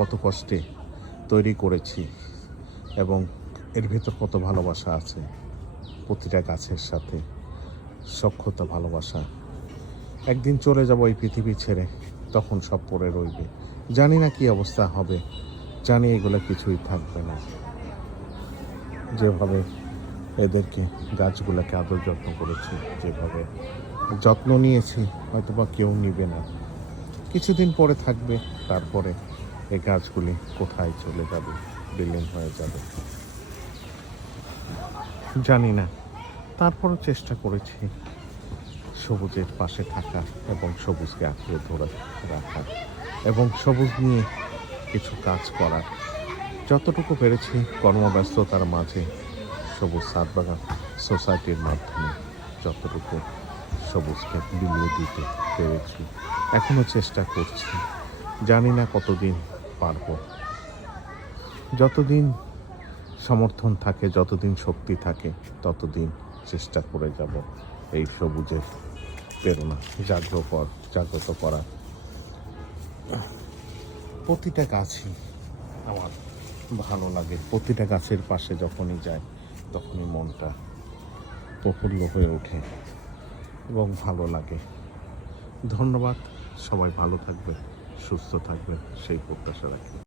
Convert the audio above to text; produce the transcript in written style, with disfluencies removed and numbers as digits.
কত কষ্টে তৈরি করেছি এবং এর ভেতর কত ভালোবাসা আছে। প্রতিটা গাছের সাথে সখ্যতা ভালোবাসা। একদিন চলে যাব এই পৃথিবী ছেড়ে, তখন সব পড়ে রইবে। জানি না কি অবস্থা হবে, জানি এগুলো কিছুই থাকবে না। যেভাবে এদেরকে গাছগুলোকে আদর যত্ন করেছি, যেভাবে যত্ন নিয়েছি, হয়তো বা কেউ নিবে না, কিছুদিন পরে থাকবে, তারপরে এই গাছগুলি কোথায় চলে যাবে, বিলীন হয়ে যাবে জানি না। তারপরও চেষ্টা করেছি সবুজের পাশে থাকা এবং সবুজকে আঁকড়ে ধরে রাখার এবং সবুজ নিয়ে কিছু কাজ করার। যতটুকু পেরেছি কর্মব্যস্ততার মাঝে সবুজ ছাদ বাগান সোসাইটির মাধ্যমে যতটুকু সবুজকে বিলিয়ে দিতে পেরেছি, এখনও চেষ্টা করছি। জানি না কতদিন পারব। যতদিন সমর্থন থাকে, যতদিন শক্তি থাকে, ততদিন চেষ্টা করে যাব এই সবুজের প্রেরণা জাগ্রত করা। প্রতিটা গাছই আমার ভালো লাগে। প্রতিটা গাছের পাশে যখনই যাই, তখনই মনটা প্রফুল্ল হয়ে ওঠে এবং ভালো লাগে। ধন্যবাদ। সবাই ভালো থাকবে, সুস্থ থাকবে, সেই প্রত্যাশা রাখি।